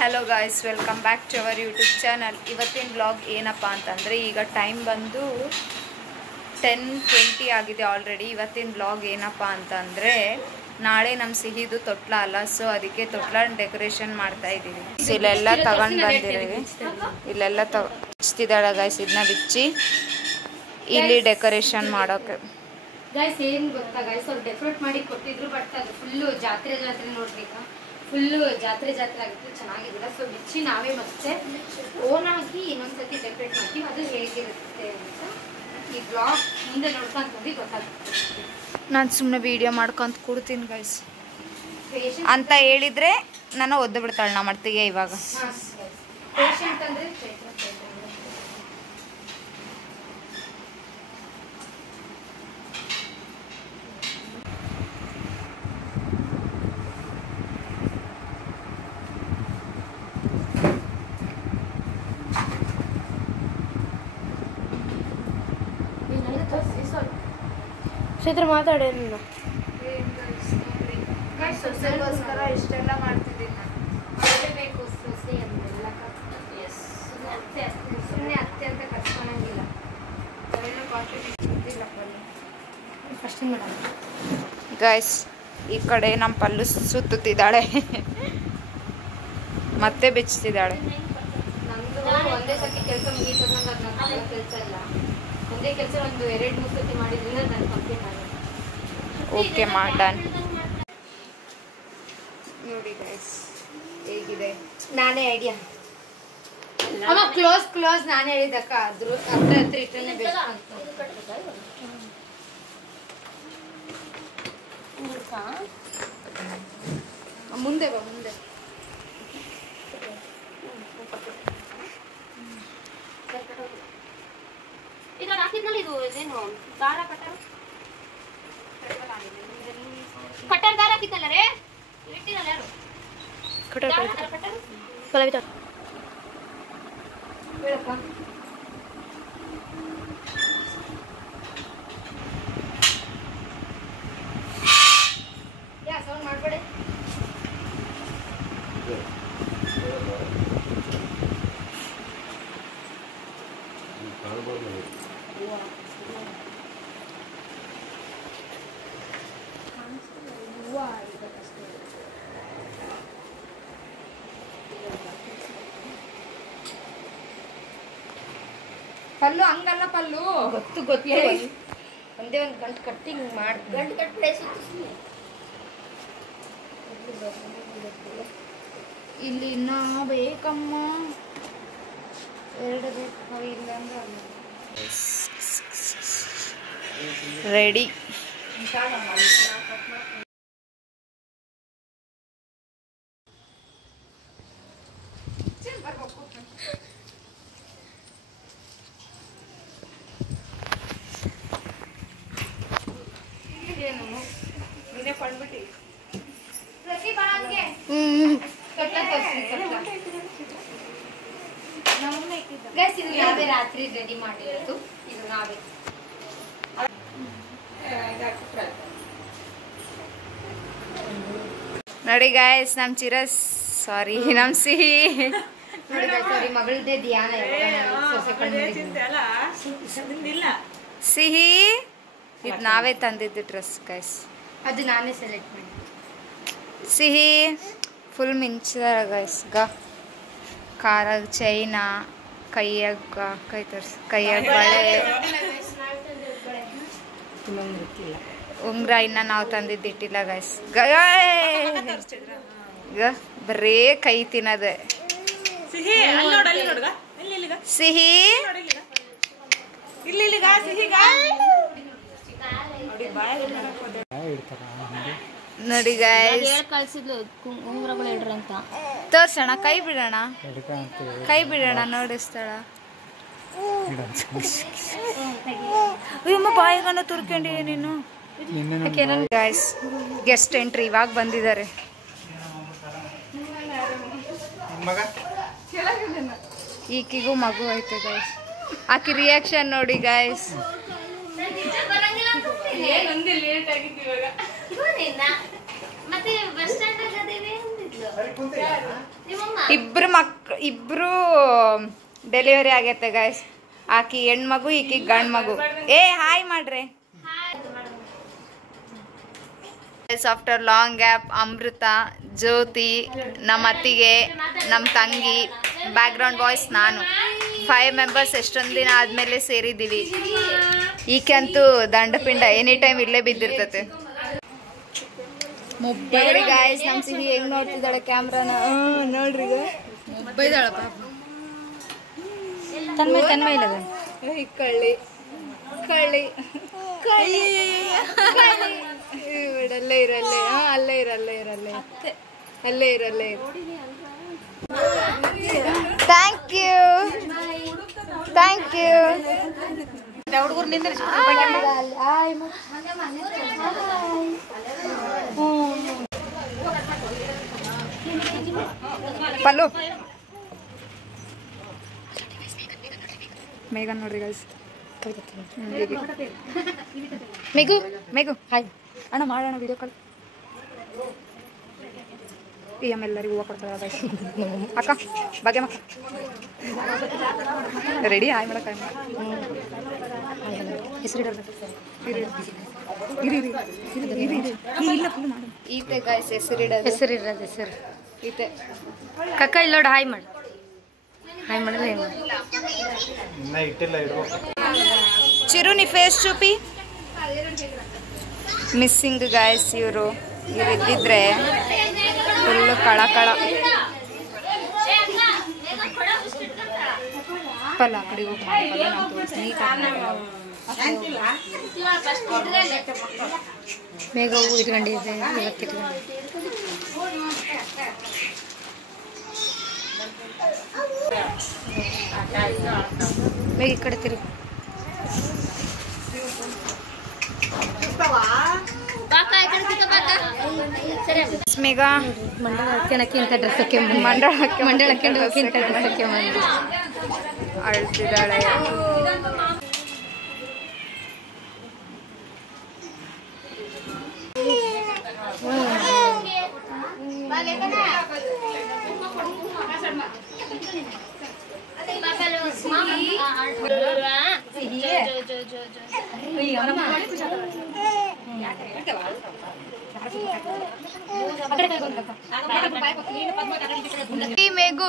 Hello guys, welcome back to our YouTube channel. ಇವತ್ತಿನ blog ಏನಪ್ಪ ಅಂತಂದರೆ, ಈಗ ಟೈಮ್ ಬಂದು 10:20 ಆಗಿದೆ ಆಲ್ರೆಡಿ. ಇವತ್ತಿನ ಬ್ಲಾಗ್ ಏನಪ್ಪ ಅಂತಂದರೆ, ನಾಳೆ ನಮ್ಮ ಸಿಹಿದು ತೊಟ್ಲ ಅಲ್ಲ, ಸೊ ಅದಕ್ಕೆ ತೊಟ್ಲ ಡೆಕೋರೇಷನ್ ಮಾಡ್ತಾ ಇದ್ದೀವಿ. ಇಲ್ಲೆಲ್ಲ ತಗೊಂಡು ಬಂದಿದ್ದೀವಿ, ಇಲ್ಲೆಲ್ಲ ಬಿಚ್ತಿದ್ದಾಳೆ ಗಾಯ್ಸ್. ಇದನ್ನ ಬಿಚ್ಚಿ ಇಲ್ಲಿ ಡೆಕೋರೇಷನ್ ಮಾಡೋಕೆ ಗೈಸ್ ಏನು ಗೊತ್ತಾ ಗೈಸ್, ಅವ್ರು ಡೆಕೋರೇಟ್ ಮಾಡಿ ಕೊಟ್ಟಿದ್ರು, ಬಟ್ ಅದು ಫುಲ್ಲು ಜಾತ್ರೆ ನೋಡ್ಬೇಕಾ, ಫುಲ್ಲು ಜಾತ್ರೆ ಆಗಿತ್ತು, ಚೆನ್ನಾಗಿದ್ದಿಲ್ಲ. ಸೊ ಬಿಚ್ಚಿ ನಾವೇ ಮತ್ತೆ ಓನ್ ಆಗಿ ಇನ್ನೊಂದ್ಸತಿ ಡೆಕೋರೇಟ್ ಮಾಡ್ತೀವಿ. ಅದು ಹೇಗಿರುತ್ತೆ ಅಂತ ಈ ಬ್ಲಾಗ್ ಮುಂದೆ ನೋಡ್ಕೊಂಡ್ವಿ ಗೊತ್ತಾಗುತ್ತೆ. ನಾನು ಸುಮ್ಮನೆ ವಿಡಿಯೋ ಮಾಡ್ಕೊಂತ ಕೊಡ್ತೀನಿ ಗೈಸ್ ಅಂತ ಹೇಳಿದರೆ ನಾನು ಒದ್ದು ಬಿಡ್ತಾಳೆ ನಾ ಮಾಡ್ತೀವಿ ಇವಾಗ. ಪೇಷಂಟ್ ಅಂದರೆ ಚೈತ್ರ ಮಾತಾಡೇ ಸೊಸೆಗೋಸ್ಕರ ಇಷ್ಟೆಲ್ಲ ಮಾಡ್ತಿದ್ದೀನಿ ನಾನು. ಬೇಕು ಸೊಸೆ ಅಂತೆಲ್ಲ ಸುಮ್ಮನೆ ಅತ್ತೆ ಅಂತ ಕರ್ಸ್ಕೊಳಂಗಿಲ್ಲ. ಫಸ್ಟ್ ಮೇಡಮ್ ಗೈಸ್, ಈ ಕಡೆ ನಮ್ಮ ಪಲ್ಲು ಸುತ್ತುತ್ತಿದ್ದಾಳೆ ಮತ್ತೆ ಬಿಚ್ತಿದ್ದಾಳೆ. ನಮ್ದು ಒಂದೇ ಸತಿ ಕೆಲಸ ಮುಗೀತು ಅನ್ನೋದು, ನನ್ನ ಕೆಲಸ ಇಲ್ಲ. ಒಂದೇ ಕೆಲಸ ಒಂದು 2-3 ಸತಿ ಮಾಡಿದ್ರಿಂದ ನಾನು ಕಂಪ್ಲೀಟ್ ಆಗಿದೆ. ಓಕೆ ಮಾಡನ್ ನೋಡಿ ಗೈಸ್ ಹೇಗಿದೆ. ನಾನೇ ಐಡಿಯಾ ಅಮ್ಮ ಕ್ಲೋಸ್ ನಾನೇ ಹೇಳಿದಕ್ಕ. ಅದ್ರ ಹತ್ರ ಇಟ್ಟನೆ ಬೇಕು ಅಂತ. ಮುಂದೆ ಬಾ, ಮುಂದೆ ಈಗ ಹಾಕಿದ್ನಲ್ಲಿ ಇದು ಇದೇನು ದಾರ ಕಟ್ಟರ್ ದಾರ ಹಾಕಿದ್ದಲ್ಲ ರೇ, ಇಟ್ಟಿರಲ್ಲ ಯಾರು ಕಟ್ಟರ್ ಹೇಳಪ್ಪ. ಯಾ ಸೌಂಡ್ ಮಾಡಬೇಡಿ. ಪಲ್ಲು ಹಂಗಲ್ಲ, ಪಲ್ಲು ಗೊತ್ತು ಒಂದೇ ಒಂದು ಗಂಟು ಕಟ್ಟಿಂಗ್ ಮಾಡಿ ಗಂಟು ಕಟ್ಟಿ ಇಲ್ಲಿ ಇನ್ನೂ ಬೇಕಮ್ಮ, 2 ಬೇಕು, ಇಲ್ಲ ಅಂದ್ರೆ ರೆಡಿ. ಇದು ನಾವೇ ರಾತ್ರಿ ರೆಡಿ ಮಾಡಿರೋದು. ಇದು ನಾವೇ ನೋಡಿ ಗಾಯ್ಸ್, ನಮ್ಮ ಸಾರಿ ನಮ್ಮ ಸಿಹಿ ನೋಡಿ ಸಾರಿ ಮಗಳದೇ ಧ್ಯಾನ ಸಿಹಿ ಇದು ನಾವೇ ತಂದಿದ್ದು ಡ್ರೆಸ್ ಗಾಯ್ಸ್. ಅದು ನಾನೇ ಸೆಲೆಕ್ಟ್ ಮಾಡಿ. ಸಿಹಿ ಫುಲ್ ಮಿಂಚಿದಾರ ಗಾಯ್ಸ್. ಕಾರಾಗ ಚೈನಾ, ಕೈಯಾಗ ಬಳೆ, ಉಂಗ್ರ ಇನ್ನ ನಾವು ತಂದಿದ್ದಿಟ್ಟಿಲ್ಲ ಗಾಯ್ಸ್. ಬರೇ ಕೈ ತಿನ್ನದೆ. ಸಿಹಿ ನೋಡಿ ಗಾಯ್ಸ್, ತೋರ್ಸೋಣ, ಕೈ ಬಿಡೋಣ ನೋಡಿಸ್ತಾಳ. ಅಯ್ಯಮ್ಮ ಬಾಯಿಗನ್ನ ತುರ್ಕೊಂಡಿ ನೀನು. ಗಾಯ್ಸ್, ಗೆಸ್ಟ್ ಎಂಟ್ರಿ ಇವಾಗ ಬಂದಿದ್ದಾರೆ. ಈಕಿಗೂ ಮಗು ಐತೆ ಗಾಯ್ಸ್. ಆಕಿ ರಿಯಾಕ್ಷನ್ ನೋಡಿ ಗಾಯ್ಸ್. ಮತ್ತೆ ಬಸ್ ಸ್ಟ್ಯಾಂಡ್ ಇಬ್ರು ಡೆಲಿವರಿ ಆಗೈತೆ ಗೈಸ್. ಆಕಿ ಹೆಣ್ಮಗು ಈಕಿ ಗಂಡ್ ಮಗು. ಹಾಯ್ ಮಾಡ್ರಿ. ಆಫ್ಟರ್ ಲಾಂಗ್ ಗ್ಯಾಪ್ ಅಮೃತ, ಜ್ಯೋತಿ, ನಮ್ಮ ಅತ್ತಿಗೆ, ನಮ್ಮ ತಂಗಿ, ಬ್ಯಾಕ್ಗ್ರೌಂಡ್ ವಾಯ್ಸ್ ನಾನು, 5 ಮೆಂಬರ್ಸ್ ಎಷ್ಟೊಂದು ದಿನ ಆದ್ಮೇಲೆ ಸೇರಿದ್ದೀವಿ. ಈಕೆ ಅಂತೂ ದಂಡಪಿಂಡ ಎನಿ ಟೈಮ್ ಇಲ್ಲೇ ಬಿದ್ದಿರ್ತತೆ. ನೋಡಿ ಗಾಯ್ಸ್ ನಮ್ಮ ಸಿಹಿ ಹೆಂಗ್ ನೋಡ್ತಿದ್ದಾಳೆ ಕ್ಯಾಮ್ರಾನ. ನೋಡ್ರಿ ಬೈದಾಳ ಪಾಪ. ತನ್ಮಯ ಇಲ್ಲದ ಕಳ್ಳಿ ಕಳ್ಳಿ ಕಳ್ಳಿ ಅಲ್ಲೇ ಇರಲ್ಲೇ ಅಲ್ಲೇ ಇರಲ್ಲೇ ಇರಲ್ಲೇ ಅಲ್ಲೇ ಇರಲ್ಲೇ ಇರ. Thank you thank you. ಹುಡುಗರು ನಿಂದ ಪಲ್ಲು ಮೇಘನ್ ನೋಡ್ರಿ ಗೈಸ್. ಮೇಘು ಮೇಘು ಹಾಯ್ ಅಣ್ಣ ಮಾಡೋಣ ವಿಡಿಯೋ ಕಾಲ್. ಎಲ್ಲರಿಗೂ ಹೂವು ಕೊಡ್ತಾರೆ ಅಕ್ಕ ಬಗ್ಗೆ ಮಕ್ಕ ರೆಡಿ ಹಾಯ್ ಮಾಡಕ್ಕ. ಈತೆ ಗಾಯ್ಸ್ ಹೆಸರಿಡೋದು ಹೆಸರು ಈತೆ. ಕಕ್ಕ ಇಲ್ಲ ನೋಡಿ ಹಾಯ್ ಮಾಡಿ. ಹಾಯ್ ಮಾಡಲ್ಲ ಏನು ಚಿರು ನೀ ಫೇಸ್ ಚೂಪಿ. ಮಿಸ್ಸಿಂಗ್ ಗಾಯ್ಸ್ ಇವರು ಇದ್ದಿದ್ರೆ ಫುಲ್ಲು ಕಳ ಕಳ. ಪಲ್ಲ ಆ ಕಡೆ ಹೋಗಿ ಮಾಡಲ್ಲ ನಾವು ನೀಟಾಗಿ ಬೇಗ ಹೂ ಇಟ್ಕೊಂಡಿದ್ದೆ ಇವತ್ತು ಇಟ್ಕೊಂಡು. ಬೇಗ ಈ ಕಡೆ ತಿರುಗಿ. ಮೇಘ ಮಂಡಳಕ್ಕಿಂತ ಡ್ರೆಸ್ಸಕ್ಕೆ ಮಂಡಳಕ್ಕಿಂತ ಡ್ರೆಸ್ಸಕ್ಕೆ ಮಂದಿ ಅಳ್ತಿದ್ದಾಳೆ. ಮೇಘು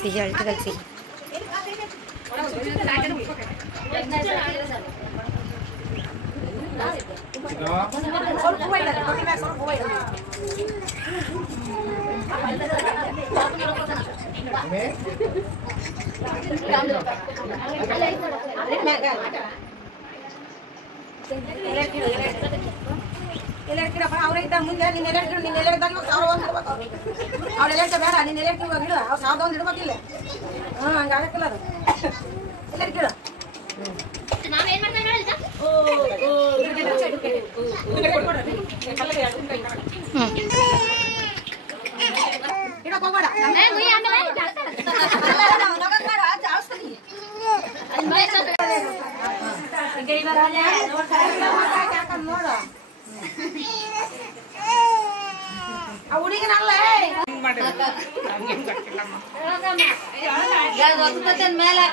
ಸಿಹಿ ಅಳ್ತದಲ್ಲ ಸಿಹಿ. ಅವ್ರ ಮುಂದೆ ನಿನ್ನ ಎಲೆಕ್ಟ್ರು ನಿನ್ನ ಎಲೆಕ್ಟ್ದಾಗ ಸಾವಿರ ಒಂದು ಇಡ್ಬೇಕು. ಅವ್ಳು ಎಲೆಕ್ಟ್ ಬೇಡ ನಿನ್ನ ಎಲೆಕ್ಟ್ರು ಇವಾಗ ಇಡು. ಅವ್ರು 1001 ಇಡ್ಬೇಕಿಲ್ಲ. ಹಂಗೆ ಆಗಕ್ಕಿಲ್ಲ ಅದು ಎಲೆಕ್ಟ್ ಇಡು. ಇಡಕ್ ಹೋಗ್ಬೇಡ. ನೋಡು ಆ ಹುಡುಗಿನಲ್ಲ ಮೇಲೆ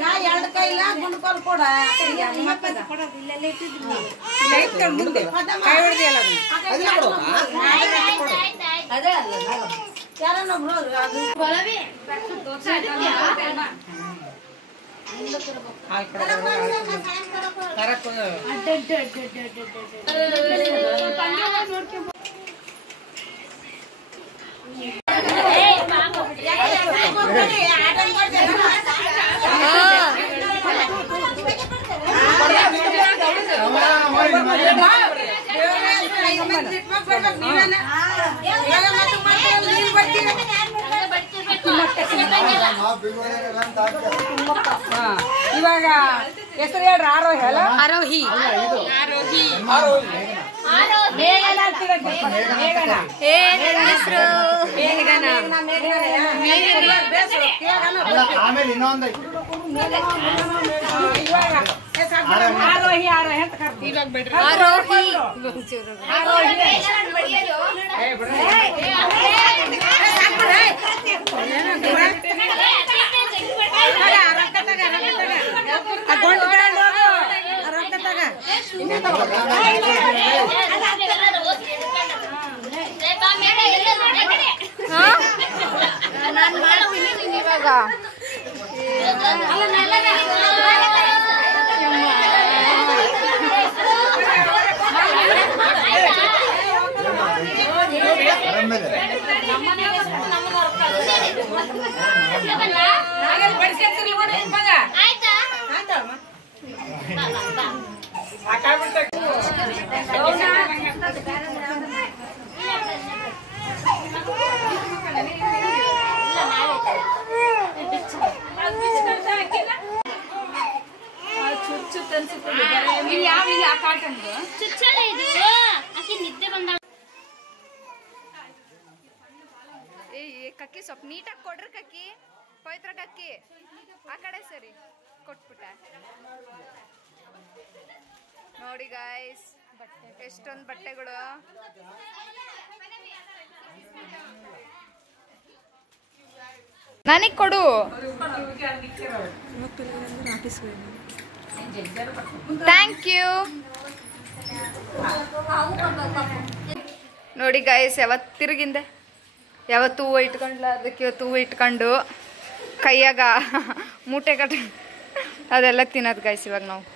ನಾ 2 ಕೈಲ ಗುಂಡ್ಕೊಲ್ ಕೊಡ ಯಾರನ್ನೊಬ್ರು ಇವಾಗ ಹೆಸರು ಹೇಳ್ರಿ ಆರೋಹಿ ಅಲ್ಲ ಆರೋಹಿ ಆಮೇಲೆ ಇನ್ನೊಂದು ಆರೋಹಿ ಆರೋಹಿ ಅಂತ ಕರ್ತೀವಿ ನಾನು ಮಾಡ್ತೀನಿ ಇವಾಗ ಕಕ್ಕಿ ಸ್ವಲ್ಪ ನೀಟಾಗಿ ಕೊಡ್ರಿ ಕಕ್ಕಿ ಪವಿತ್ರ ಕಕ್ಕಿ ಆ ಕಡೆ ಸರಿ ಕೊಟ್ಬಿಟ್ಟ ನೋಡಿ ಗಾಯ್ಸ್ ಎಷ್ಟೊಂದು ಬಟ್ಟೆಗಳು ನನಗೆ ಕೊಡು ಥ್ಯಾಂಕ್ ಯು ನೋಡಿ ಗಾಯ್ಸ್ ಯಾವತ್ತು ತಿರುಗಿಂದೆ ಯಾವತ್ತು ಹೂವು ಇಟ್ಕೊಂಡ್ಲ ಅದಕ್ಕೆ ಇವತ್ತು ಹೂವು ಇಟ್ಕೊಂಡು ಕೈಯಾಗ ಮೂಟೆ ಕಟ್ಟ ಅದೆಲ್ಲ ತಿನ್ನೋದು ಗಾಯ್ಸ್ ಇವಾಗ ನಾವು